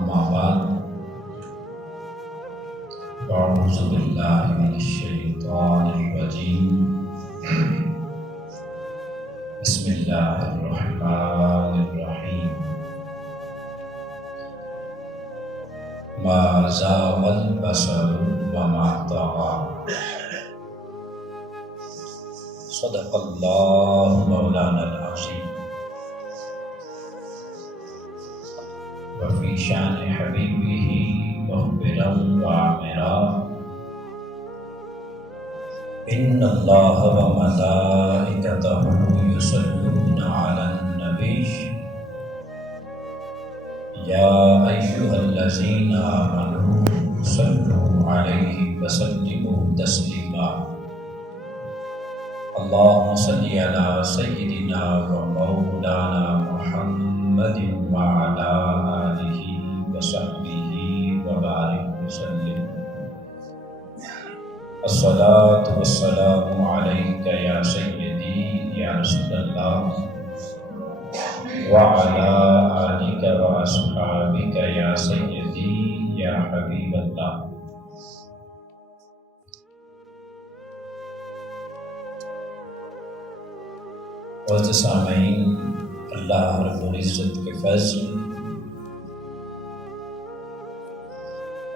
أما بعد أعوذ بالله من الشيطان الرجيم بسم الله الرحمن الرحيم ما زاغ البصر وما طغى صدق الله مولانا العظيم وفي شان حبيبه مخبرا وعامرا إن الله وملائكته يصلون على النبي يا أيها الذين آمنوا صلوا عليه وسلموا تسليما اللهم صل على سيدنا ومولانا محمد وعلى آله وصحبه وبارك وسلم الصلاة والسلام عليك يا سيدي يا رسول الله وعلى آلك وأصحابك يا سيدي يا حبيب الله. معزز سامعین، اللہ رب العزت کے فضل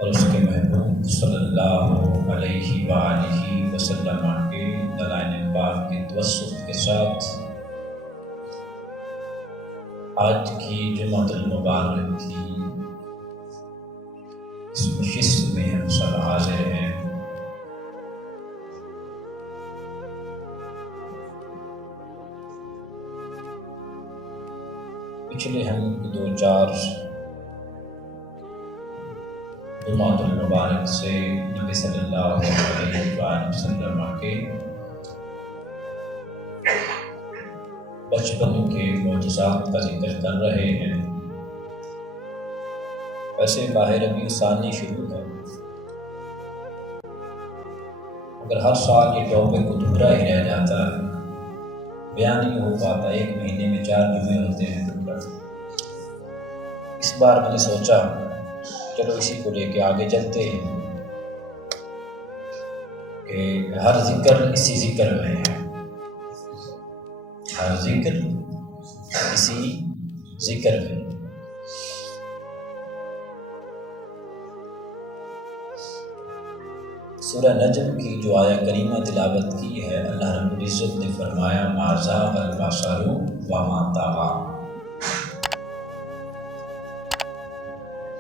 اور اس کے محبوب صلی اللہ علیہ وآلہ وسلم کے دلائل پاک کے توسط کے ساتھ آج کی جمعۃ المبارک کی اس نشست میں ہم سب حاضر ہیں۔ پچھلے ہم دو چار جمعۃ المبارک سے نبی صلی اللہ علیہ وآلہ وسلم کے بچپن کے معجزات کا ذکر کر رہے ہیں۔ ویسے ماہ ربیع ثانی شروع ہے، مگر ہر سال یہ ٹاپک ادھورا ہی رہ جاتا ہے، بیان نہیں ہو پاتا۔ ایک مہینے میں 4 جمعے ہوتے ہیں۔ اس بار میں نے سوچا چلو اسی کو لے کے آگے چلتے ہیں کہ ہر ذکر اسی ذکر میں ہے، ہر ذکر اسی ذکر میں۔ سورہ نجم کی جو آیہ کریمہ تلاوت کی ہے، اللہ رب العزت نے فرمایا ما زاغ البصر وما طغى۔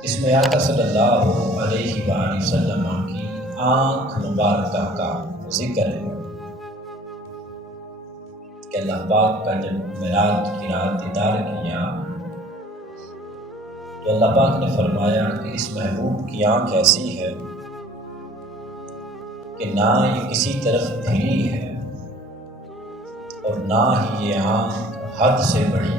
اس میں آقا صلی اللہ علیہ وآلہ وسلم کی آنکھ مبارکہ کا ذکر ہے کہ اللہ پاک کا جب معراج کی رات دیدار کیا تو اللہ پاک نے فرمایا کہ اس محبوب کی آنکھ ایسی ہے کہ نہ یہ کسی طرف پھری ہے اور نہ ہی یہ آنکھ حد سے بڑی۔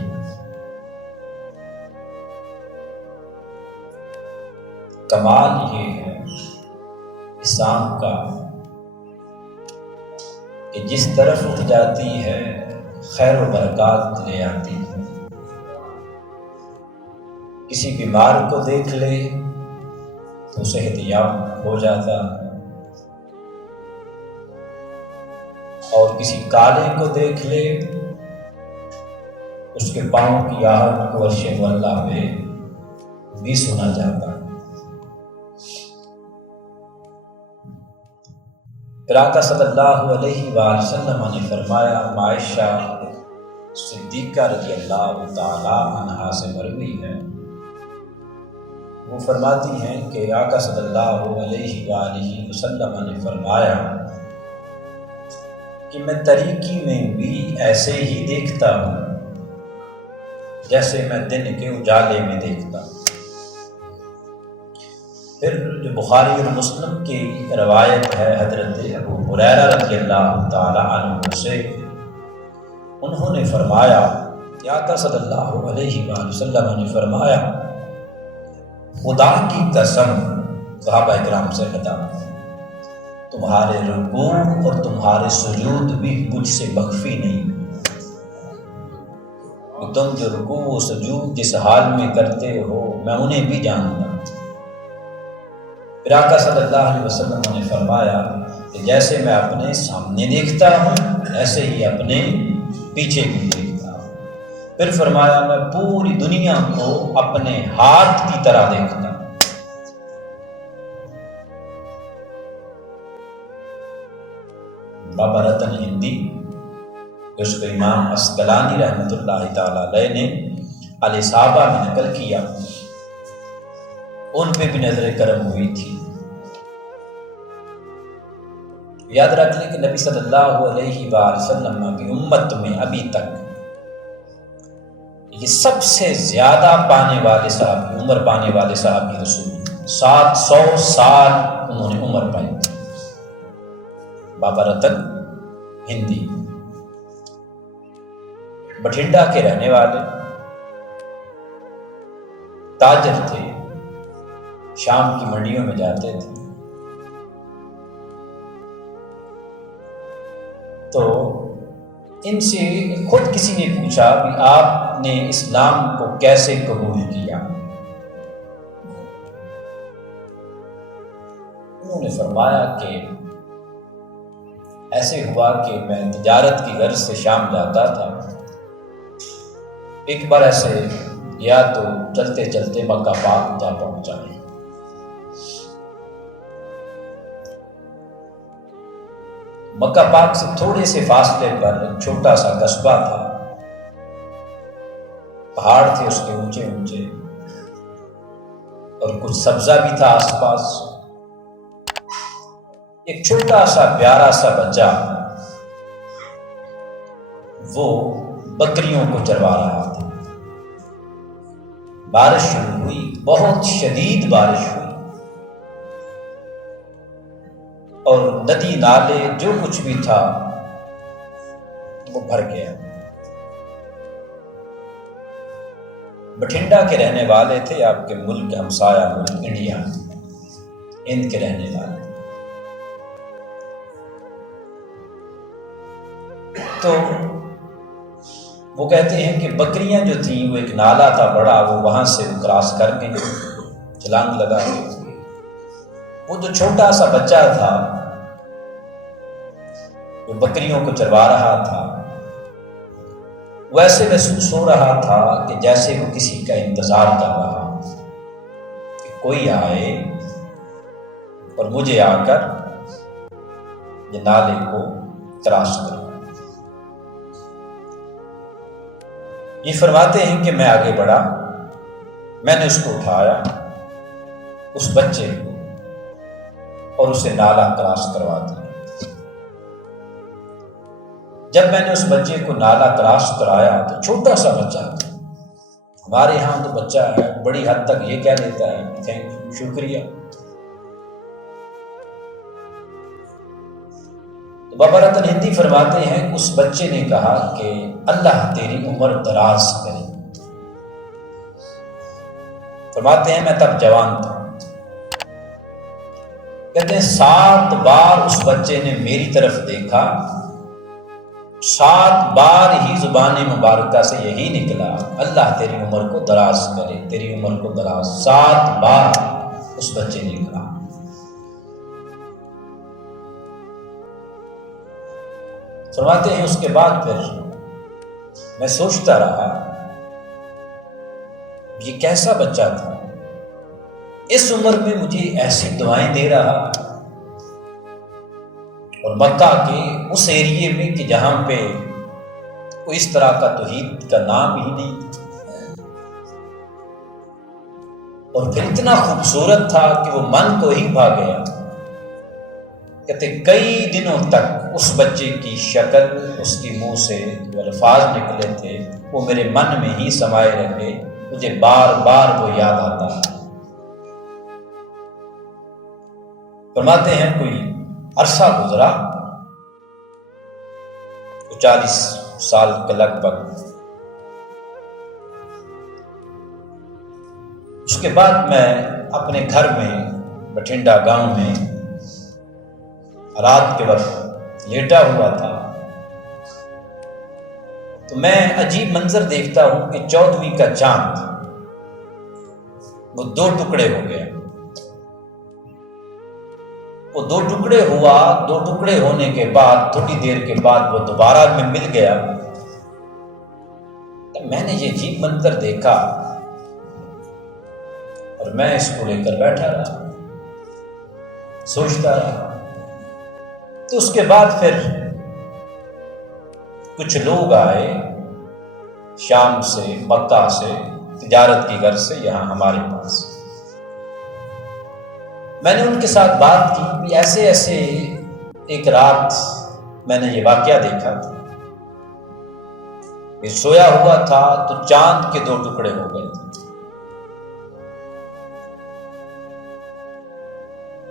کمال یہ ہے اس آنکھ کا کہ جس طرف اٹھ جاتی ہے خیر و برکات لے آتی ہے۔ کسی بیمار کو دیکھ لے تو صحت یاب ہو جاتا، اور کسی کالے کو دیکھ لے اس کے پاؤں کی آہٹ کو عرش معلیٰ پہ بھی سنا جاتا۔ پھر آقا صلی اللہ علیہ وآلہ وسلم نے فرمایا، عائشہ صدیقہ رضی اللہ تعالی عنہا سے مروی ہے، وہ فرماتی ہیں کہ آقا صلی اللہ علیہ وآلہ وسلم نے فرمایا کہ میں تاریکی میں بھی ایسے ہی دیکھتا ہوں جیسے میں دن کے اجالے میں دیکھتا ہوں۔ پھر جو بخاری اور مسلم کی روایت ہے حضرت ابو ہریرہ رضی اللہ تعالی عنہ سے، انہوں نے فرمایا کہ آقا صلی اللہ علیہ وآلہ وسلم نے فرمایا خدا کی قسم، صحابہ اکرام سے خطاب، تمہارے رکوع اور تمہارے سجود بھی مجھ سے مخفی نہیں۔ کہ تم جو رکوع و سجود جس حال میں کرتے ہو میں انہیں بھی جانتا ہوں۔ پھر آقا صلی اللہ علیہ وسلم نے فرمایا کہ جیسے میں اپنے سامنے دیکھتا ہوں ایسے ہی اپنے پیچھے بھی دیکھتا ہوں۔ پھر فرمایا میں پوری دنیا کو اپنے ہاتھ کی طرح دیکھتا ہوں۔ بابا رتن ہندی اس کو امام عسقلانی رحمۃ اللہ تعالی علیہ نے الاصابہ میں نقل کیا، ان پہ بھی نظر کرم ہوئی تھی۔ یاد رکھ لیں کہ نبی صلی اللہ علیہ وآلہ وسلم کی امت میں ابھی تک یہ سب سے زیادہ پانے والے صحابی، عمر پانے والے صحابی رسول 700 سال انہوں نے عمر پائی۔ بابا رتن ہندی بٹھنڈا کے رہنے والے تاجر تھے، شام کی منڈیوں میں جاتے تھے۔ تو ان سے خود کسی نے پوچھا کہ آپ نے اسلام کو کیسے قبول کیا؟ انہوں نے فرمایا کہ ایسے ہوا کہ میں تجارت کی غرض سے شام جاتا تھا، ایک بار ایسے گیا تو چلتے چلتے مکہ پاک جا پہنچا۔ مکہ پاک سے تھوڑے سے فاصلے پر ایک چھوٹا سا قصبہ تھا، پہاڑ تھے اس کے اونچے اونچے اور کچھ سبزہ بھی تھا آس پاس۔ ایک چھوٹا سا پیارا سا بچہ وہ بکریوں کو چروا رہا تھا۔ بارش شروع ہوئی، بہت شدید بارش ہوئی اور ندی نالے جو کچھ بھی تھا وہ بھر گیا۔ بٹھنڈا کے رہنے والے تھے، آپ کے ملک کے ہمسایہ ملک انڈیا، ہند کے رہنے والے۔ تو وہ کہتے ہیں کہ بکریاں جو تھیں وہ ایک نالا تھا بڑا، وہ وہاں سے کراس کر کے چھلانگ لگا کے، وہ جو چھوٹا سا بچہ تھا جو بکریوں کو چروا رہا تھا وہ ایسے محسوس ہو رہا تھا کہ جیسے وہ کسی کا انتظار کر رہا کہ کوئی آئے اور مجھے آ کر یہ نالے کو کراس کرے۔ یہ فرماتے ہیں کہ میں آگے بڑھا، میں نے اس کو اٹھایا، اس بچے کو، اور اسے نالا کراس کروا دیا۔ جب میں نے اس بچے کو نالا کراس کرایا تو چھوٹا سا بچہ تھا، ہمارے ہاں تو بچہ ہے بڑی حد تک یہ کہہ دیتا ہے تھینک یو، شکریہ۔ تو بابا رتن ہندی فرماتے ہیں اس بچے نے کہا کہ اللہ تیری عمر دراز کرے۔ فرماتے ہیں میں تب جوان تھا، کہتے ہیں 7 بار اس بچے نے میری طرف دیکھا، 7 بار ہی زبان مبارکہ سے یہی نکلا اللہ تیری عمر کو دراز کرے، تیری عمر کو دراز۔ 7 بار اس بچے نے کہا۔ فرماتے ہیں اس کے بعد پھر میں سوچتا رہا یہ کیسا بچہ تھا، اس عمر میں مجھے ایسی دعائیں دے رہا، اور مکہ کے اس ایریے میں کہ جہاں پہ کوئی اس طرح کا توحید کا نام ہی نہیں، اور پھر اتنا خوبصورت تھا کہ وہ من کو ہی بھا گیا۔ کہتے کئی دنوں تک اس بچے کی شکل، اس کی منہ سے جو الفاظ نکلے تھے وہ میرے من میں ہی سمائے رہے، مجھے بار بار وہ یاد آتا ہے۔ فرماتے ہیں کوئی عرصہ گزرا، 40 سال کے لگ بھگ، اس کے بعد میں اپنے گھر میں بٹھنڈا گاؤں میں رات کے وقت لیٹا ہوا تھا، تو میں عجیب منظر دیکھتا ہوں کہ 14ویں کا چاند وہ 2 ٹکڑے ہو گیا. وہ 2 ٹکڑے ہوا. 2 ٹکڑے ہونے کے بعد تھوڑی دیر کے بعد وہ دوبارہ میں مل گیا. میں نے یہ عجیب منظر دیکھا اور میں اس کو لے کر بیٹھا رہا, سوچتا رہا. تو اس کے بعد پھر کچھ لوگ آئے شام سے, مکہ سے, تجارت کی غرض سے یہاں ہمارے پاس. میں نے ان کے ساتھ بات کی کہ ایسے ایسے ایک رات میں نے یہ واقعہ دیکھا تھا کہ سویا ہوا تھا تو چاند کے 2 ٹکڑے ہو گئے تھے.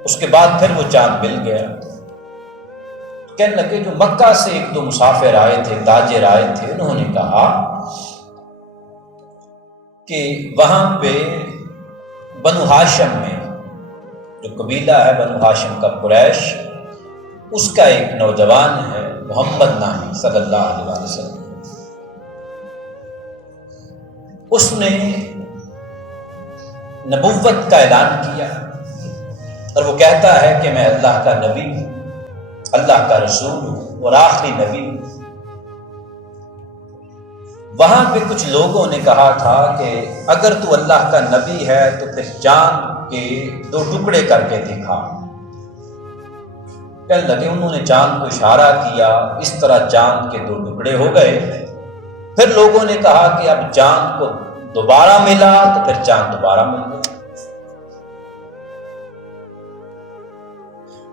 اس کے بعد پھر وہ چاند مل گیا. کہنے لگے جو مکہ سے 1-2 مسافر آئے تھے, تاجر آئے تھے, انہوں نے کہا کہ وہاں پہ بنو ہاشم میں جو قبیلہ ہے بنو ہاشم کا قریش, اس کا ایک نوجوان ہے محمد نامی صلی اللہ علیہ وسلم. اس نے نبوت کا اعلان کیا اور وہ کہتا ہے کہ میں اللہ کا نبی ہوں, اللہ کا رسول ہوں اور آخری نبی ہوں. وہاں پہ کچھ لوگوں نے کہا تھا کہ اگر تو اللہ کا نبی ہے تو پھر چاند کے 2 ٹکڑے کر کے دکھا. کہنے لگے انہوں نے چاند کو اشارہ کیا, اس طرح چاند کے 2 ٹکڑے ہو گئے. پھر لوگوں نے کہا کہ اب چاند کو دوبارہ ملا تو پھر چاند دوبارہ مل گیا.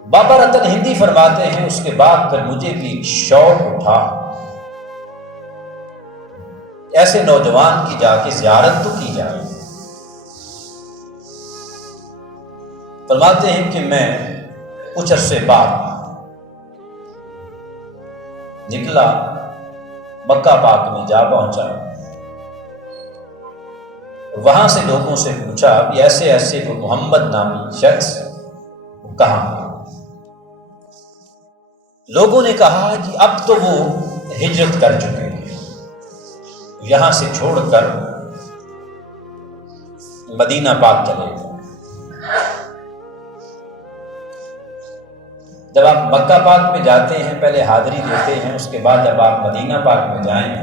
بابا رتن ہندی فرماتے ہیں اس کے بعد پھر مجھے بھی ایک شوق اٹھا, ایسے نوجوان کی جا کے زیارت تو کی جائے. فرماتے ہیں کہ میں کچھ عرصے بعد نکلا, مکہ پاک میں جا پہنچا. وہاں سے لوگوں سے پوچھا کہ ایسے ایسے وہ محمد نامی شخص وہ کہاں ہے. لوگوں نے کہا کہ اب تو وہ ہجرت کر چکے ہیں, یہاں سے چھوڑ کر مدینہ پاک چلے گئے. جب آپ مکہ پاک میں جاتے ہیں پہلے حاضری دیتے ہیں, اس کے بعد جب آپ مدینہ پاک میں جائیں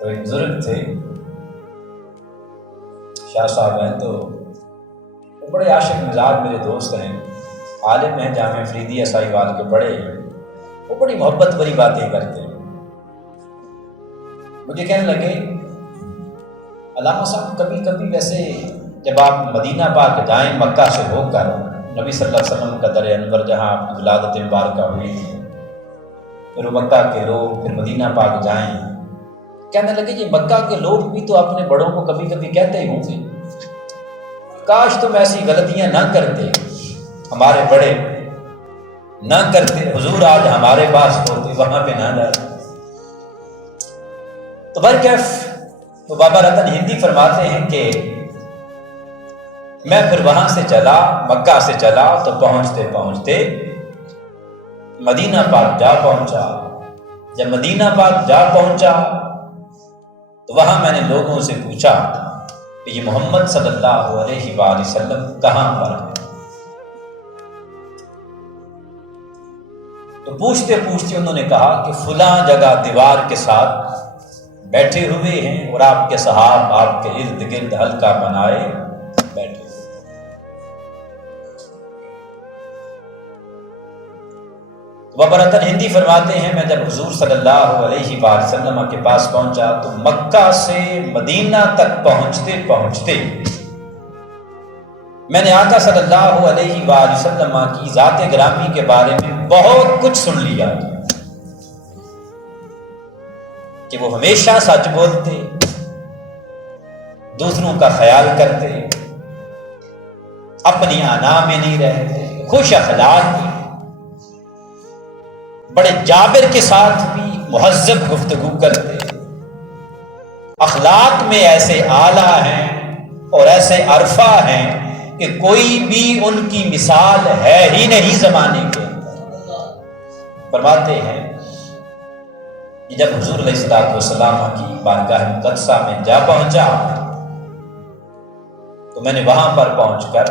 تو ایک بزرگ تھے شاہ صاحب ہیں, تو وہ بڑے عاشق مزاج میرے دوست ہیں, عالم ہیں, جامعہ فریدیہ ساہیوال کے پڑھے ہیں. وہ بڑی محبت بھری باتیں کرتے ہیں. مجھے کہنے لگے علامہ صاحب کبھی کبھی ویسے جب آپ مدینہ پاک جائیں مکہ سے ہو کر, نبی صلی اللہ علیہ وسلم کا در انور جہاں آپ کی ولادت مبارکہ ہوئی تھی, پھر مکہ کے لوگ پھر مدینہ پاک جائیں. کہنے لگے یہ مکہ کے لوگ بھی تو اپنے بڑوں کو کبھی کبھی کہتے ہی ہوں گے کاش تم ایسی غلطیاں نہ کرتے, ہمارے بڑے نہ کرتے, حضور آج ہمارے پاس ہوتے, وہاں پہ نہ جاتے. تو برکیف تو بابا رتن ہندی فرماتے ہیں کہ میں پھر وہاں سے چلا, مکہ سے چلا, تو پہنچتے پہنچتے مدینہ پاک جا پہنچا. جب مدینہ پاک جا پہنچا تو وہاں میں نے لوگوں سے پوچھا کہ یہ محمد صلی اللہ علیہ وآلہ وسلم کہاں پر ہے. تو پوچھتے پوچھتے انہوں نے کہا کہ فلاں جگہ دیوار کے ساتھ بیٹھے ہوئے ہیں اور آپ کے صحاب آپ کے ارد گرد حلقہ بنائے بیٹھے. بابا رتن ہندی فرماتے ہیں میں جب حضور صلی اللہ علیہ وآلہ وسلم کے پاس پہنچا تو مکہ سے مدینہ تک پہنچتے پہنچتے میں نے آقا صلی اللہ علیہ وآلہ وسلم کی ذات گرامی کے بارے میں بہت کچھ سن لیا کہ وہ ہمیشہ سچ بولتے, دوسروں کا خیال کرتے, اپنی انا میں نہیں رہتے, خوش اخلاق بھی, بڑے جابر کے ساتھ بھی مہذب گفتگو کرتے, اخلاق میں ایسے اعلیٰ ہیں اور ایسے عرفہ ہیں کہ کوئی بھی ان کی مثال ہے ہی نہیں زمانے کے. فرماتے ہیں کہ جب حضور علیہ السلام کی بارگاہ مقدسہ میں جا پہنچا تو میں نے وہاں پر پہنچ کر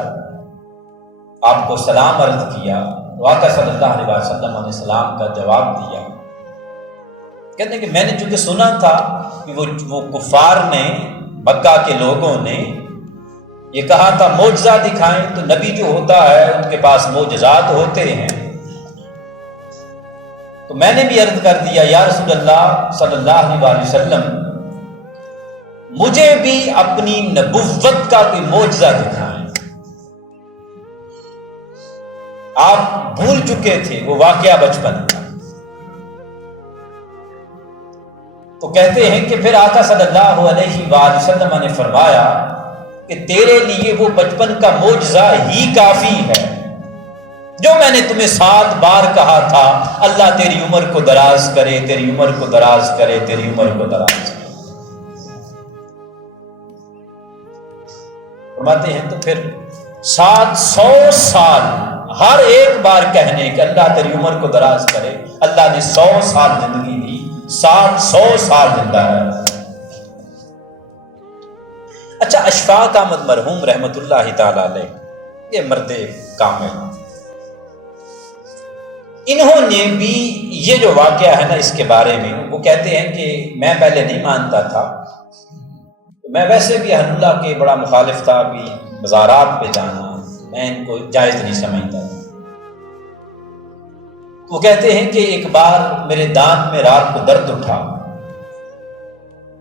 آپ کو سلام عرض کیا، آقا صلی اللہ علیہ وسلم نے سلام کا جواب دیا۔ کہتے ہیں کہ میں نے چونکہ سنا تھا کہ وہ کفار نے، مکہ کے لوگوں نے یہ کہا تھا معجزہ دکھائیں، تو نبی جو ہوتا ہے ان کے پاس معجزات ہوتے ہیں، تو میں نے بھی عرض کر دیا یا رسول اللہ صلی اللہ علیہ وسلم مجھے بھی اپنی نبوت کا کوئی معجزہ دکھائیں۔ آپ بھول چکے تھے وہ واقعہ بچپن کا۔ تو کہتے ہیں کہ پھر آقا صلی اللہ علیہ وآلہ وسلم نے فرمایا کہ تیرے لیے وہ بچپن کا معجزہ ہی کافی ہے جو میں نے تمہیں 7 بار کہا تھا، اللہ تیری عمر کو دراز کرے، تیری عمر کو دراز کرے، تیری عمر کو دراز کرے۔ فرماتے ہیں تو پھر 700 سال ہر ایک بار کہنے کہ اللہ تیری عمر کو دراز کرے، اللہ نے 100 سال زندگی دی، 700 سال زندہ ہے۔ اچھا، اشفاق احمد مرحوم رحمت اللہ تعالی علیہ، یہ مرد کامل، انہوں نے بھی یہ جو واقعہ ہے نا اس کے بارے میں وہ کہتے ہیں کہ میں پہلے نہیں مانتا تھا، میں ویسے بھی اہل اللہ کے بڑا مخالف تھا، بھی مزارات پہ جانا میں ان کو جائز نہیں سمجھتا تھا۔ وہ کہتے ہیں کہ ایک بار میرے دانت میں رات کو درد اٹھا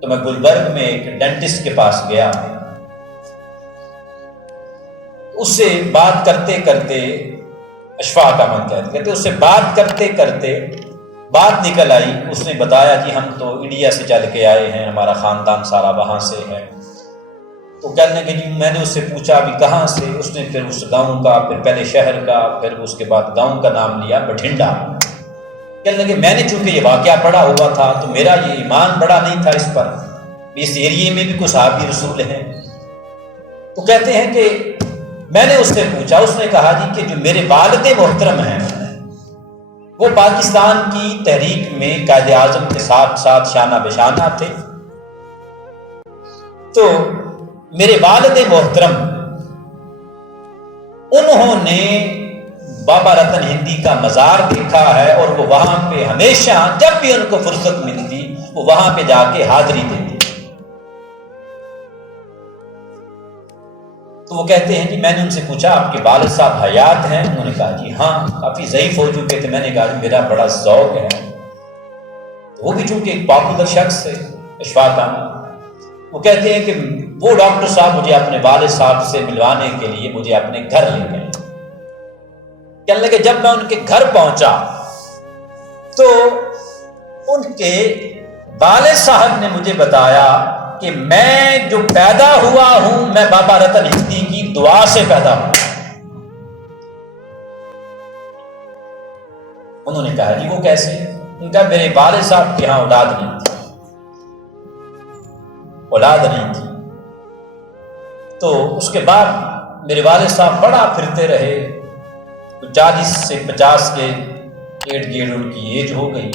تو میں گلبرگ میں ایک ڈینٹسٹ کے پاس گیا، اس سے بات کرتے کرتے، اشفاق احمد کہتے اس سے بات کرتے کرتے بات نکل آئی، اس نے بتایا کہ ہم تو انڈیا سے چل کے آئے ہیں، ہمارا خاندان سارا وہاں سے ہے۔ تو کہنے لگے جی، میں نے اس سے پوچھا بھی کہاں سے، اس نے پھر اس گاؤں کا، پھر پہلے شہر کا، پھر اس کے بعد گاؤں کا نام لیا، بٹھنڈا۔ کہنے لگے میں نے چونکہ یہ واقعہ پڑھا ہوا تھا تو میرا یہ ایمان بڑا نہیں تھا اس پر، اس ایریے میں بھی کوئی صحابی رسول ہیں۔ تو کہتے ہیں کہ میں نے اس سے پوچھا، اس نے کہا جی کہ جو میرے والد محترم ہیں وہ پاکستان کی تحریک میں قائد اعظم کے ساتھ ساتھ شانہ بشانہ تھے، تو میرے والد محترم انہوں نے بابا رتن ہندی کا مزار دیکھا ہے، اور وہ وہاں پہ ہمیشہ جب بھی ان کو فرصت ملتی وہ وہاں پہ جا کے حاضری دیتے۔ تو وہ کہتے ہیں جی میں نے ان سے پوچھا آپ کے والد صاحب حیات ہیں؟ انہوں نے کہا جی ہاں، کافی ضعیف ہو چکے تھے۔ میں نے کہا جی میرا بڑا ذوق ہے، وہ بھی چونکہ ایک پاپولر شخص ہے اشفاق احمد، وہ کہتے ہیں کہ وہ ڈاکٹر صاحب مجھے اپنے والد صاحب سے ملوانے کے لیے مجھے اپنے گھر لے گئے۔ کہنے لگے جب میں ان کے گھر پہنچا تو ان کے والد صاحب نے مجھے بتایا کہ میں جو پیدا ہوا ہوں میں بابا رتن ہندی کی دعا سے پیدا ہوں۔ انہوں نے کہا جی وہ کیسے؟ ان کا میرے والد صاحب کے ہاں اولاد نہیں تھی، اولاد نہیں تھی۔ تو اس کے بعد میرے والد صاحب بڑا پھرتے رہے، 40 سے 50 کے ارد گرد ان کی ایج ہو گئی،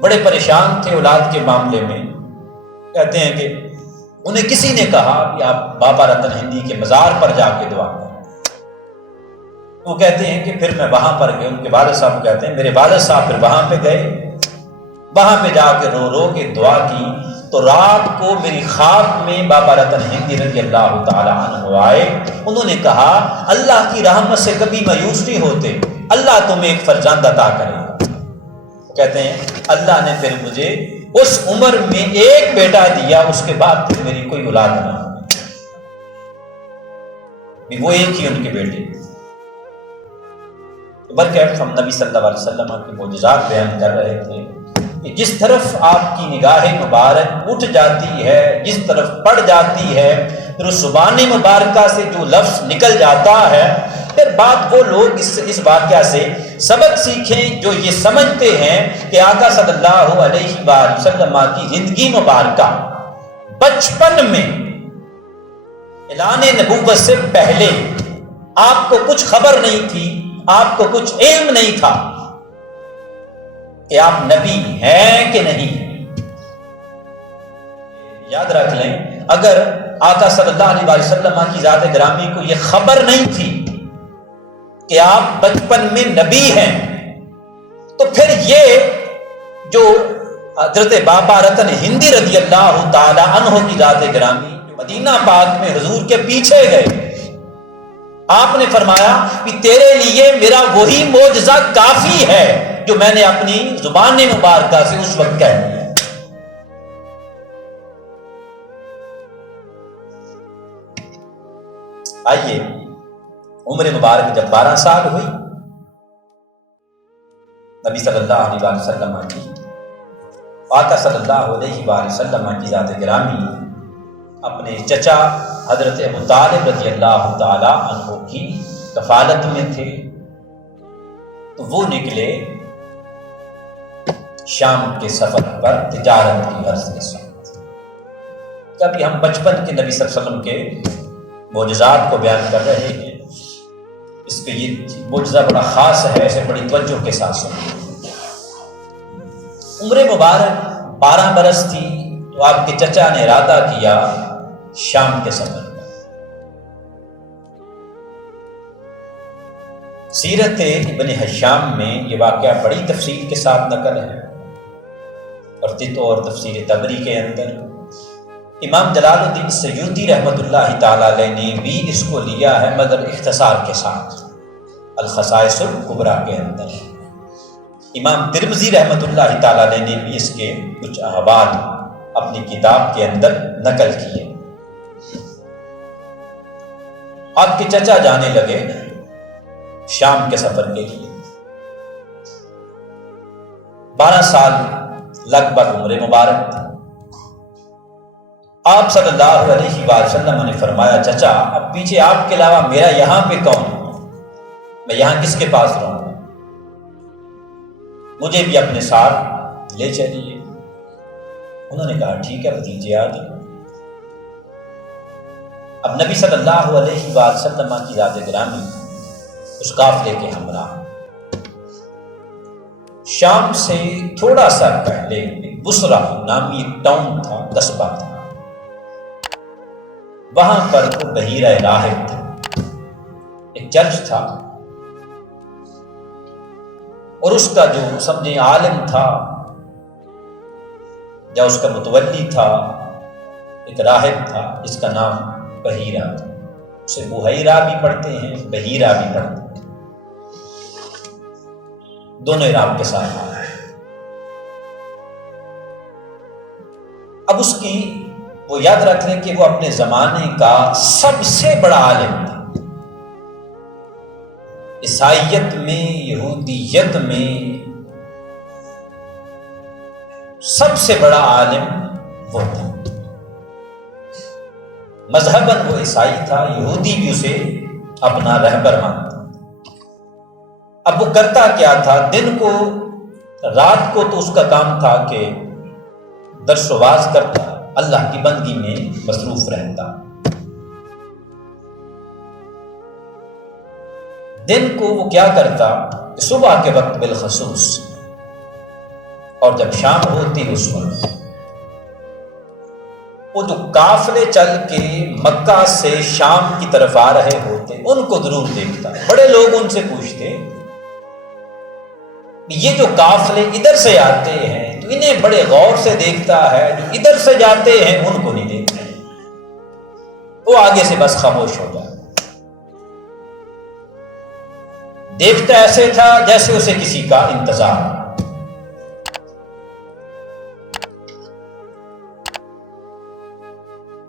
بڑے پریشان تھے اولاد کے معاملے میں۔ کہتے ہیں کہ انہیں کسی نے کہا کہ آپ بابا رتن ہندی کے مزار پر جا کے دعا کریں۔ وہ کہتے ہیں کہ پھر میں وہاں پر گئے، ان کے والد صاحب کہتے ہیں میرے والد صاحب پھر وہاں پہ گئے، وہاں پہ جا کے رو رو کے دعا کی، تو رات کو میری خواب میں بابا رتن ہندی رضی اللہ تعالی عنہ آئے۔ انہوں نے کہا اللہ کی رحمت سے کبھی مایوس نہیں ہوتے، اللہ تمہیں ایک فرزند عطا کرے۔ کہتے ہیں اللہ نے پھر مجھے اس عمر میں ایک بیٹا دیا، اس کے بعد پھر میری کوئی اولاد نہ ہوئی، وہ ایک ہی ان کے بیٹے۔ بلکہ ہم نبی صلی اللہ علیہ وسلم کے معجزات بیان کر رہے تھے کہ جس طرف آپ کی نگاہ مبارک اٹھ جاتی ہے، جس طرف پڑ جاتی ہے، پھر اس زبان مبارکہ سے جو لفظ نکل جاتا ہے، پھر بات وہ لوگ اس واقعہ سے سبق سیکھیں جو یہ سمجھتے ہیں کہ آقا صلی اللہ علیہ وآلہ وسلم کی زندگی مبارکہ بچپن میں اعلان نبوت سے پہلے آپ کو کچھ خبر نہیں تھی، آپ کو کچھ علم نہیں تھا، کہ آپ نبی ہیں کہ نہیں. یاد رکھ لیں، اگر آقا صلی اللہ علیہ وسلم کی ذات گرامی کو یہ خبر نہیں تھی کہ آپ بچپن میں نبی ہیں، تو پھر یہ جو حضرت بابا رتن ہندی رضی اللہ تعالی عنہ کی ذات گرامی مدینہ پاک میں حضور کے پیچھے گئے، آپ نے فرمایا کہ تیرے لیے میرا وہی معجزہ کافی ہے جو میں نے اپنی زبان مبارکہ سے اس وقت کہہ دیا. آئیے، عمر مبارک جب 12 سال ہوئی، نبی صلی اللہ علیہ وسلم کی آقا صلی اللہ علیہ وسلم کی ذات گرامی اپنے چچا حضرت ابو طالب رضی اللہ تعالی عنہ کی کفالت میں تھے، تو وہ نکلے شام کے سفر پر تجارت کی غرض کے ساتھ. کبھی ہم بچپن کے نبی صلی اللہ علیہ وسلم کے معجزات کو بیان کر رہے ہیں، اس کے یہ معجزہ بڑا خاص ہے، اسے بڑی توجہ کے ساتھ سنیں. عمر مبارک 12 برس تھی تو آپ کے چچا نے ارادہ کیا شام کے سفر کا. سیرت ابن ہشام میں یہ واقعہ بڑی تفصیل کے ساتھ نقل ہے، اور تفسیر تبری کے اندر امام جلال الدین سیوطی رحمۃ اللہ تعالی علیہ نے بھی اس کو لیا ہے، مگر اختصار کے ساتھ الخصائص الکبریٰ کے اندر. امام ترمذی رحمۃ اللہ تعالی علیہ نے بھی اس کے کچھ احوال اپنی کتاب کے اندر نقل کیے. آپ کے چچا جانے لگے شام کے سفر کے لیے. 12 سال لگ بھگ عمر مبارک تھی. آپ صلی اللہ علیہ وسلم نے فرمایا، چچا اب پیچھے آپ کے علاوہ میرا یہاں پہ کون ہے؟ میں یہاں کس کے پاس رہوں گا؟ مجھے بھی اپنے ساتھ لے چلیے. انہوں نے کہا ٹھیک ہے بھتیجے آ جائیں. اب نبی صلی اللہ علیہ وسلم کی ذات گرامی اس قافلے کے ہمراہ شام سے تھوڑا سا پہلے بصرہ نامی ایک ٹاؤن تھا، قصبہ تھا، وہاں پر وہ بحیرہ راہب تھا، ایک چرچ تھا، اور اس کا جو سمجھیں عالم تھا یا اس کا متولی تھا ایک راہب تھا جس کا نام بحیرہ تھا. اسے بحیرہ بھی پڑھتے ہیں، بحیرہ بھی پڑھتے ہیں، دونوں اعراب کے ساتھ آ رہے ہیں. اب اس کی وہ یاد رکھ لیں کہ وہ اپنے زمانے کا سب سے بڑا عالم تھا. عیسائیت میں، یہودیت میں سب سے بڑا عالم وہ تھا. مذہباً وہ عیسائی تھا، یہودی بھی اسے اپنا رہبر مانتا. اب وہ کرتا کیا تھا، دن کو رات کو تو اس کا کام تھا کہ درس و واز کرتا، اللہ کی بندگی میں مصروف رہتا. دن کو وہ کیا کرتا کہ صبح کے وقت بالخصوص اور جب شام ہوتی اس وقت وہ جو قافلے چل کے مکہ سے شام کی طرف آ رہے ہوتے ان کو ضرور دیکھتا. بڑے لوگ ان سے پوچھتے یہ جو قافلے ادھر سے آتے ہیں تو انہیں بڑے غور سے دیکھتا ہے، جو ادھر سے جاتے ہیں ان کو نہیں دیکھتے. وہ آگے سے بس خاموش ہو جاتا. دیکھتا ایسے تھا جیسے اسے کسی کا انتظار.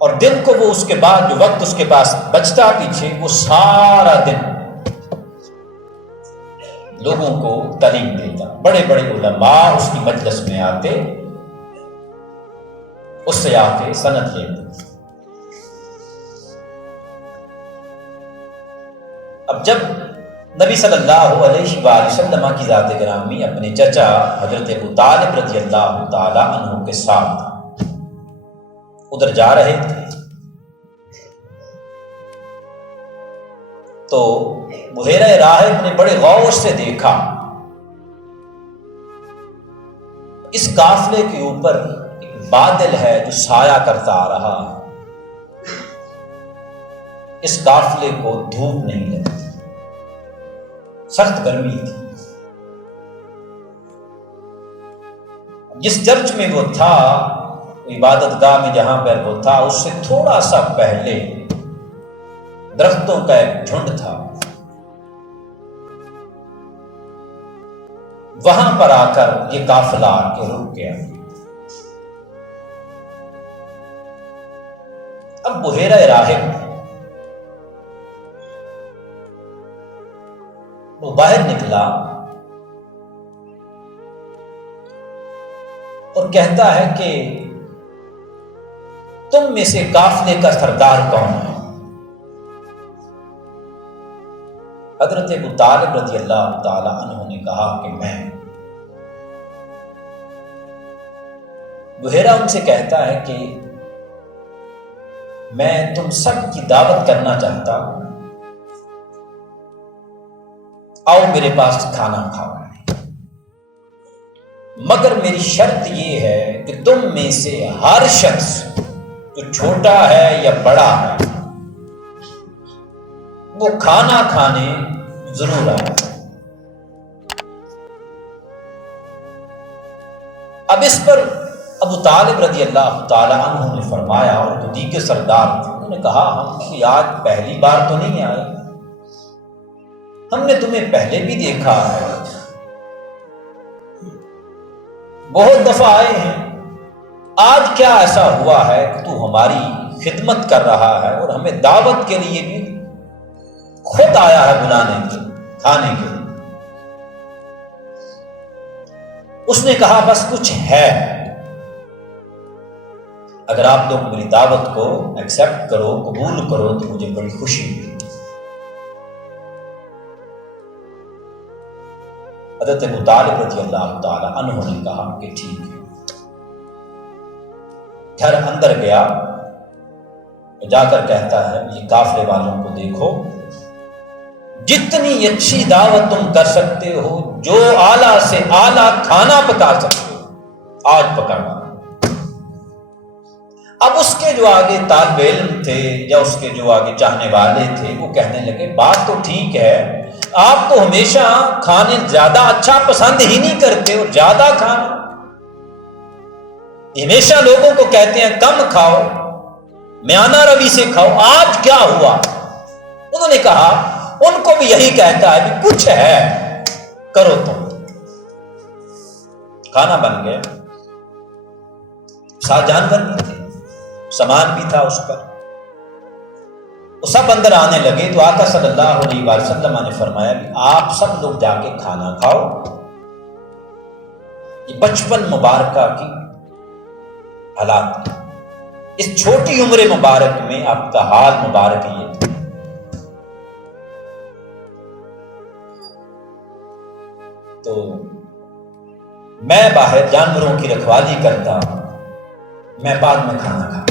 اور دن کو وہ اس کے بعد جو وقت اس کے پاس بچتا پیچھے، وہ سارا دن لوگوں کو تعلیم دیتا. بڑے بڑے علماء اس کی مجلس میں آتے، اس سے آ کے سند لیتے. اب جب نبی صلی اللہ علیہ وآلہ وسلم کی ذات گرامی اپنے چچا حضرت ابو طالب رضی اللہ تعالی عنہ کے ساتھ ادھر جا رہے تھے تو بحیرہ راہب نے بڑے غور سے دیکھا اس قافلے کے اوپر ایک بادل ہے جو سایہ کرتا آ رہا ہے، اس قافلے کو دھوپ نہیں لگتی، سخت گرمی تھی۔ جس چرچ میں وہ تھا، عبادت گاہ میں جہاں پر وہ تھا، اس سے تھوڑا سا پہلے درختوں کا ایک جھنڈ تھا، وہاں پر آ کر یہ قافلہ آ کے رک گیا۔ اب بحیرہ راہب وہ باہر نکلا اور کہتا ہے کہ تم میں سے قافلے کا سردار کون ہے؟ حضرت ابو طالب رضی اللہ تعالی عنہ نے کہا کہ میں۔ بحیرہ ان سے کہتا ہے کہ میں تم سب کی دعوت کرنا چاہتا ہوں، آؤ میرے پاس کھانا کھاؤ، مگر میری شرط یہ ہے کہ تم میں سے ہر شخص جو چھوٹا ہے یا بڑا ہے وہ کھانا کھانے ضرور آئے۔ اب اس پر ابو طالب رضی اللہ تعالی عنہ نے فرمایا، اور جو دیگر سردار تھے انہوں نے کہا ہم آج پہلی بار تو نہیں آئے، ہم نے تمہیں پہلے بھی دیکھا ہے، بہت دفعہ آئے ہیں، آج کیا ایسا ہوا ہے کہ تو ہماری خدمت کر رہا ہے اور ہمیں دعوت کے لیے بھی خود آیا ہے بلانے کے کھانے کے لیے؟ اس نے کہا بس کچھ ہے، اگر آپ لوگ میری دعوت کو ایکسپٹ کرو، قبول کرو تو مجھے بڑی خوشی ہوئی۔ حضرت ابو طالب رضی اللہ تعالی عنہ نے کہا کہ ٹھیک ہے۔ گھر اندر گیا، جا کر کہتا ہے یہ قافلے والوں کو دیکھو، جتنی اچھی دعوت تم کر سکتے ہو، جو اعلیٰ سے اعلیٰ کھانا پکا سکتے ہو آج پکانا۔ اب اس کے جو آگے طالب علم تھے یا اس کے جو آگے چاہنے والے تھے وہ کہنے لگے بات تو ٹھیک ہے، آپ تو ہمیشہ کھانے زیادہ اچھا پسند ہی نہیں کرتے اور زیادہ کھانا، ہمیشہ لوگوں کو کہتے ہیں کم کھاؤ، میانہ روی سے کھاؤ، آج کیا ہوا؟ انہوں نے کہا ان کو بھی یہی کہتا ہے کہ کچھ ہے کرو تم۔ کھانا بن گیا، ساتھ جانور بھی تھے، سامان بھی تھا اس پر، وہ سب اندر آنے لگے تو آقا صلی اللہ علیہ وسلم نے فرمایا کہ آپ سب لوگ جا کے کھانا کھاؤ۔ یہ بچپن مبارکہ کی حالات، اس چھوٹی عمر مبارک میں آپ کا حال مبارک یہ تھا۔ تو میں باہر جانوروں کی رکھوالی کرتا ہوں، میں بعد میں کھانا کھاتا۔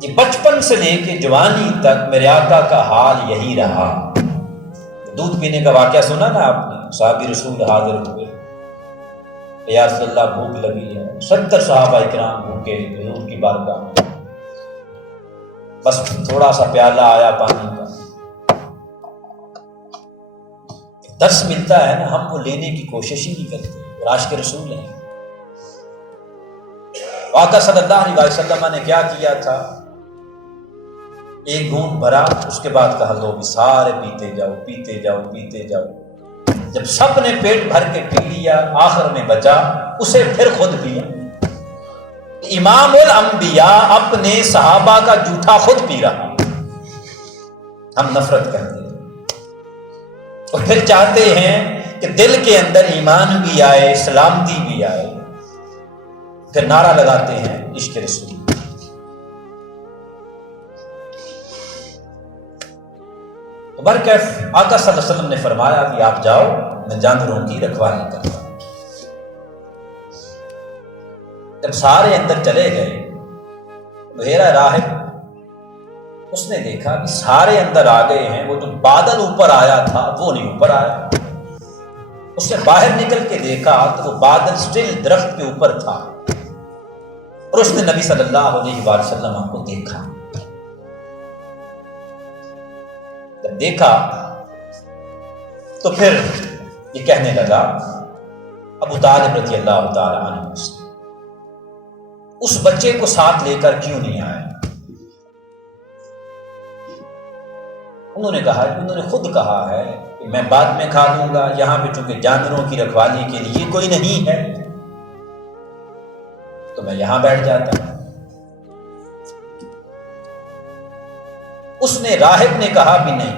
یہ بچپن سے لے کے جوانی تک میرے آقا کا حال یہی رہا۔ دودھ پینے کا واقعہ سنا نا آپ نے، صحابی رسول حاضر ہوئے، یا رسول اللہ بھوک لگی ہے، 70 صحابہ اکرام بھوکے حضور کی بارگاہ میں، بس تھوڑا سا پیالہ آیا پانی کا۔ درس ملتا ہے نا، ہم وہ لینے کی کوشش ہی نہیں کرتے، اور عاشق رسول ہیں۔ آقا صلی اللہ علیہ وسلم نے کیا کیا تھا، ایک گھونٹ بھرا، اس کے بعد کہا لو بھی سارے پیتے جاؤ پیتے جاؤ پیتے جاؤ۔ جب سب نے پیٹ بھر کے پی لیا، آخر میں بچا، اسے پھر خود پیا۔ امام الانبیاء اپنے صحابہ کا جھوٹا خود پی رہا، ہم نفرت کرتے ہیں اور پھر چاہتے ہیں کہ دل کے اندر ایمان بھی آئے، سلامتی بھی آئے، پھر نعرہ لگاتے ہیں عشق رسول۔ تو برکیف آقا صلی اللہ علیہ وسلم نے فرمایا کہ آپ جاؤ، میں جانوروں کی رکھوالی کرتا ہوں۔ جب سارے اندر چلے گئے، بحیرہ راہب اس نے دیکھا کہ سارے اندر آ گئے ہیں، وہ جو بادل اوپر آیا تھا وہ نہیں اوپر آیا۔ اس نے باہر نکل کے دیکھا تو وہ بادل سٹل درخت کے اوپر تھا، اور اس نے نبی صلی اللہ علیہ وآلہ وسلم کو دیکھا۔ جب دیکھا تو پھر یہ کہنے لگا، ابو طالب رضی اللہ تعالی عنہ سے، اس بچے کو ساتھ لے کر کیوں نہیں آئے؟ انہوں نے خود کہا ہے کہ میں بعد میں کھا لوں گا، یہاں پہ چونکہ جانوروں کی رکھوالی کے لیے کوئی نہیں ہے تو میں یہاں بیٹھ جاتا ہوں۔ اس نے راہب نے کہا بھی نہیں،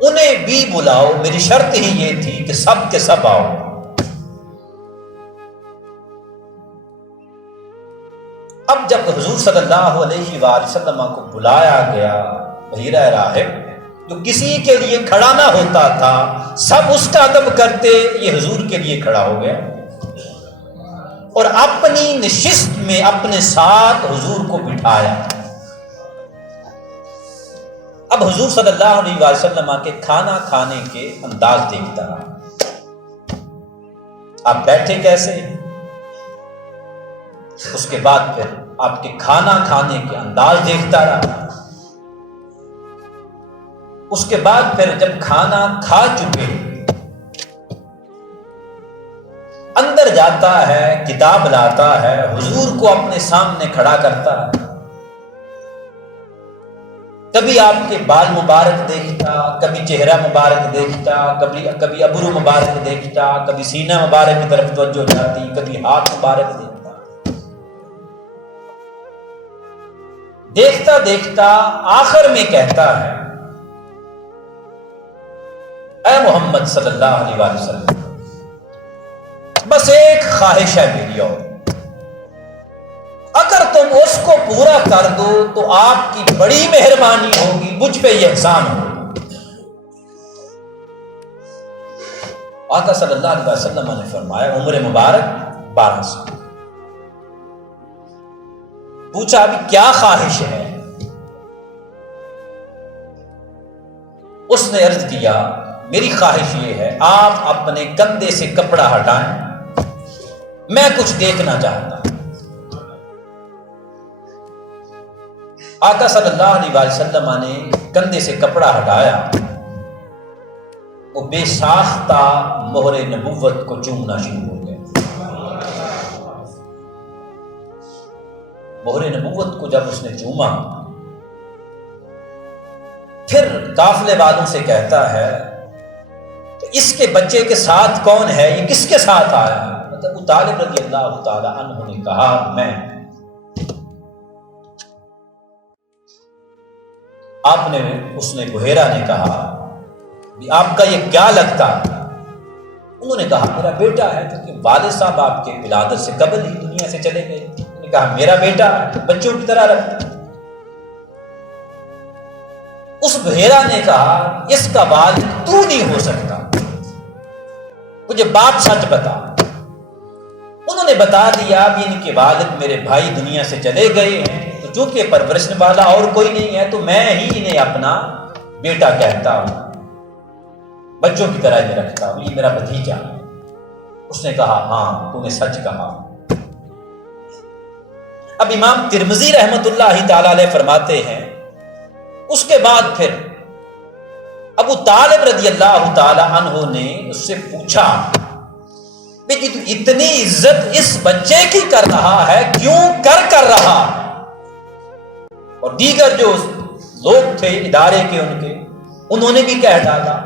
انہیں بھی بلاؤ، میری شرط ہی یہ تھی کہ سب کے سب آؤ۔ اب جب حضور صلی اللہ علیہ وآلہ وسلم کو بلایا گیا، بحیرہ راہب جو کسی کے لیے کھڑا نہ ہوتا تھا، سب اس کا ادب کرتے، یہ حضور کے لیے کھڑا ہو گیا اور اپنی نشست میں اپنے ساتھ حضور کو بٹھایا۔ اب حضور صلی اللہ علیہ وآلہ وسلم کے کھانا کھانے کے انداز دیکھتا رہا، آپ بیٹھے کیسے، اس کے بعد پھر آپ کے کھانا کھانے کے انداز دیکھتا رہا، اس کے بعد پھر جب کھانا کھا چکے اندر جاتا ہے، کتاب لاتا ہے، حضور کو اپنے سامنے کھڑا کرتا ہے، کبھی آپ کے بال مبارک دیکھتا، کبھی چہرہ مبارک دیکھتا، کبھی ابرو مبارک دیکھتا، کبھی سینہ مبارک کی طرف توجہ جاتی، کبھی ہاتھ مبارک دیکھتا دیکھتا آخر میں کہتا ہے، اے محمد صلی اللہ علیہ وآلہ وسلم، بس ایک خواہش ہے میری، اور اگر تم اس کو پورا کر دو تو آپ کی بڑی مہربانی ہوگی، مجھ پہ یہ احسان ہوگا۔ آقا صلی اللہ علیہ وسلم نے فرمایا، عمر مبارک 12 سال۔ پوچھا ابھی کیا خواہش ہے؟ اس نے عرض کیا، میری خواہش یہ ہے آپ اپنے کندھے سے کپڑا ہٹائیں، میں کچھ دیکھنا چاہتا ہوں۔ آقا صلی اللہ علیہ وآلہ وسلم نے کندھے سے کپڑا ہٹایا، وہ بے ساختہ مہر نبوت کو چومنا شروع ہو گیا۔ مہر نبوت کو جب اس نے چوما، پھر قافلے والوں سے کہتا ہے تو اس کے بچے کے ساتھ کون ہے، یہ کس کے ساتھ آیا ہے؟ ابو طالب رضی اللہ تعالی عنہ نے کہا، میں۔ اس نے بحیرہ نے کہا، آپ کا یہ کیا لگتا ہے؟ انہوں نے کہا میرا بیٹا ہے، کیونکہ والد صاحب آپ کے ولادت سے قبل ہی دنیا سے چلے گئے۔ انہوں نے کہا میرا بیٹا ہے، بچوں کی طرح رکھتا۔ اس بحیرہ نے کہا اس کا والد تو نہیں ہو سکتا، مجھے بات سچ بتا۔ انہوں نے بتا دیا اب ان کے والد میرے بھائی دنیا سے چلے گئے ہیں، تو چونکہ پرورشنے والا اور کوئی نہیں ہے تو میں ہی انہیں اپنا بیٹا کہتا ہوں، بچوں کی طرح انہیں رکھتا ہوں، یہ میرا بھتیجا۔ اس نے کہا ہاں تو نے سچ کہا۔ اب امام ترمذی رحمت اللہ تعالی علیہ فرماتے ہیں، اس کے بعد پھر ابو طالب رضی اللہ تعالی عنہ نے اس سے پوچھا کہ تو اتنی عزت اس بچے کی کر رہا ہے، کیوں کر رہا؟ اور دیگر جو لوگ تھے ادارے کے انہوں نے بھی کہہ ڈالا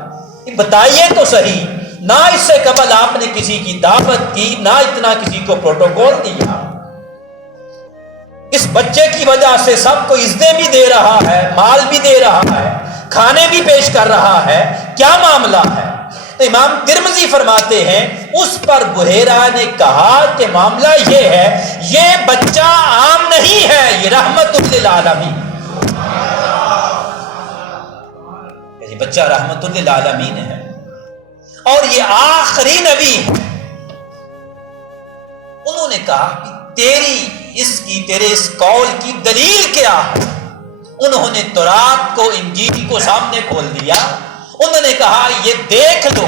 کہ بتائیے تو صحیح، نہ اس سے قبل آپ نے کسی کی دعوت کی، نہ اتنا کسی کو پروٹوکول دیا، اس بچے کی وجہ سے سب کو عزتیں بھی دے رہا ہے، مال بھی دے رہا ہے، کھانے بھی پیش کر رہا ہے، کیا معاملہ ہے؟ تو امام ترمذی فرماتے ہیں اس پر بحیرہ نے کہا کہ معاملہ یہ ہے، یہ بچہ عام نہیں ہے، یہ رحمت للعالمین، یہ بچہ رحمت للعالمین ہے اور یہ آخری نبی ہے۔ انہوں نے کہا کہ تیرے اس قول کی دلیل کیا ہے؟ انہوں نے تورات کو، انجیل کو سامنے کھول دیا، انہوں نے کہا یہ دیکھ لو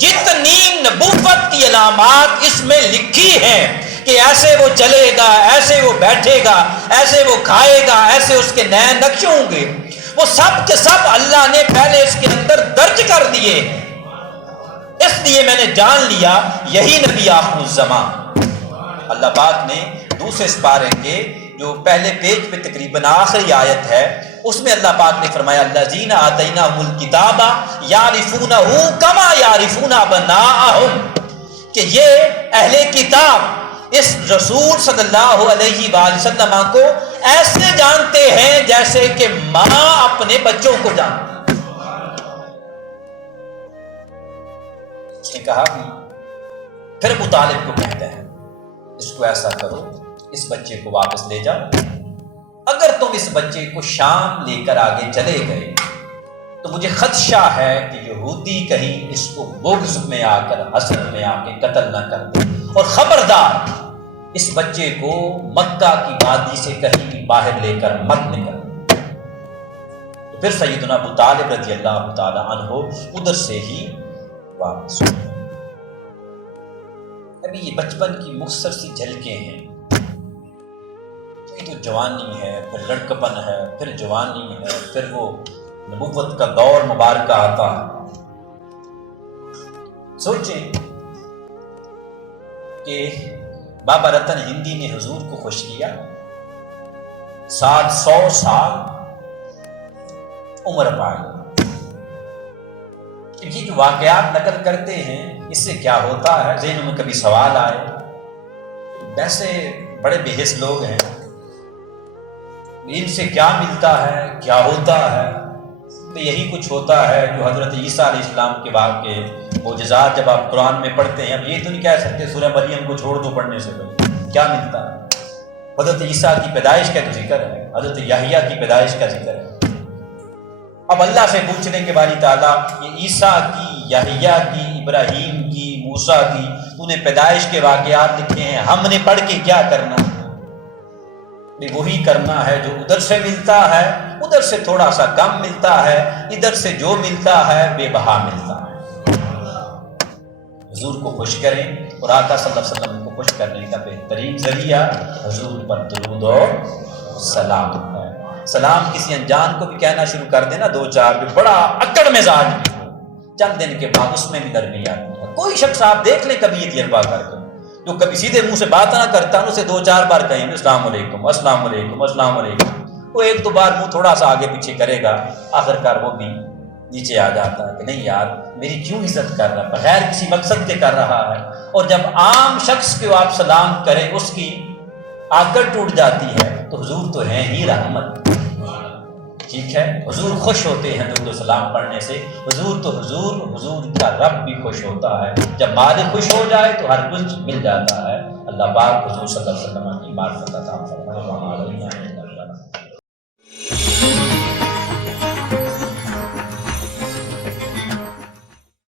جتنی نبوت کی علامات اس میں لکھی ہیں کہ ایسے وہ چلے گا، ایسے وہ بیٹھے گا، ایسے وہ کھائے گا، ایسے اس کے نئے نقشے ہوں گے، وہ سب کے سب اللہ نے پہلے اس کے اندر درج کر دیے ہیں۔ اس لیے میں نے جان لیا یہی نبی آخر الزمان۔ اللہ پاک نے دوسرے سپارے کے جو پہلے پیج پہ تقریباً آخری آیت ہے اس میں اللہ پاک نے فرمایا الذین آتیناہم الکتاب یعرفونہ کما یعرفون ابناءہم، کہ یہ اہل کتاب اس رسول صلی اللہ علیہ وآلہ وسلم کو ایسے جانتے ہیں جیسے کہ ماں اپنے بچوں کو جانتی ہے۔ اس نے کہا بھی پھر ابو طالب کو کہتا ہے اس کو ایسا کرو، اس بچے کو واپس لے جاؤ، اگر تم اس بچے کو شام لے کر آگے چلے گئے تو مجھے خدشہ ہے کہ یہودی کہیں اس کو بغض میں آ کر، حسد میں آ کے قتل نہ کر دے، اور خبردار اس بچے کو مکہ کی وادی سے کہیں بھی باہر لے کر مت نکل۔ تو پھر سیدنا ابو طالب رضی اللہ تعالی عنہ ادھر سے ہی واپس ہوئے۔ ابھی یہ بچپن کی مختصر سی جھلکیں ہیں، تو جوانی ہے، پھر لڑکپن ہے، پھر جوانی ہے، پھر وہ نبوت کا دور مبارکہ آتا ہے۔ سوچیں کہ بابا رتن ہندی نے حضور کو خوش کیا، 700 سال عمر پائی۔ یہ جو واقعات نقل کرتے ہیں اس سے کیا ہوتا ہے، ذہن میں کبھی سوال آئے، ویسے بڑے بے حس لوگ ہیں، ان سے کیا ملتا ہے، کیا ہوتا ہے؟ تو یہی کچھ ہوتا ہے جو حضرت عیسیٰ علیہ السلام کے واقعے معجزات جب آپ قرآن میں پڑھتے ہیں، اب یہ تو نہیں کہہ سکتے سورہ مریم کو چھوڑ دو پڑھنے سے پہلے، کیا ملتا ہے؟ حضرت عیسیٰ کی پیدائش کا ذکر ہے، حضرت یحییٰ کی پیدائش کا ذکر ہے۔ اب اللہ سے پوچھنے کے باری تعالیٰ یہ عیسیٰ کی، یحییٰ کی، ابراہیم کی، موسیٰ کی تو نے پیدائش کے واقعات لکھے ہیں، ہم نے پڑھ کے کیا کرنا ہے؟ وہی کرنا ہے جو ادھر سے ملتا ہے، ادھر سے تھوڑا سا کم ملتا ہے، ادھر سے جو ملتا ہے بے بہا ملتا ہے۔ حضور کو خوش کریں، اور آقا صلی اللہ علیہ وسلم کو خوش کرنے کا بہترین ذریعہ حضور پر درود و سلام ہے۔ سلام کسی انجان کو بھی کہنا شروع کر دینا، دو چار جو بڑا اکڑ مزاج بھی ہو، چند دن کے بعد اس میں بھی نرمی آتی ہے۔ کوئی شخص آپ دیکھ لیں کبھی یہ تجربہ کر کے جو کبھی سیدھے منہ سے بات نہ کرتا اسے دو چار بار کہیں السلام علیکم السلام علیکم السلام علیکم، وہ ایک دو بار منہ تھوڑا سا آگے پیچھے کرے گا، آخر کار وہ بھی نیچے آ جاتا ہے کہ نہیں یار میری کیوں عزت کر رہا، بغیر کسی مقصد کے کر رہا ہے۔ اور جب عام شخص کو آپ سلام کریں اس کی آکڑ ٹوٹ جاتی ہے، تو حضور تو ہیں ہی رحمت، ٹھیک ہے، حضور خوش ہوتے ہیں درود و سلام پڑھنے سے، حضور تو حضور کا رب بھی خوش ہوتا ہے۔ جب مالک خوش ہو جائے تو ہر کچھ مل جاتا ہے۔ اللہ پاک حضور صلی اللہ علیہ وسلم کی معرفت عطا فرمائے۔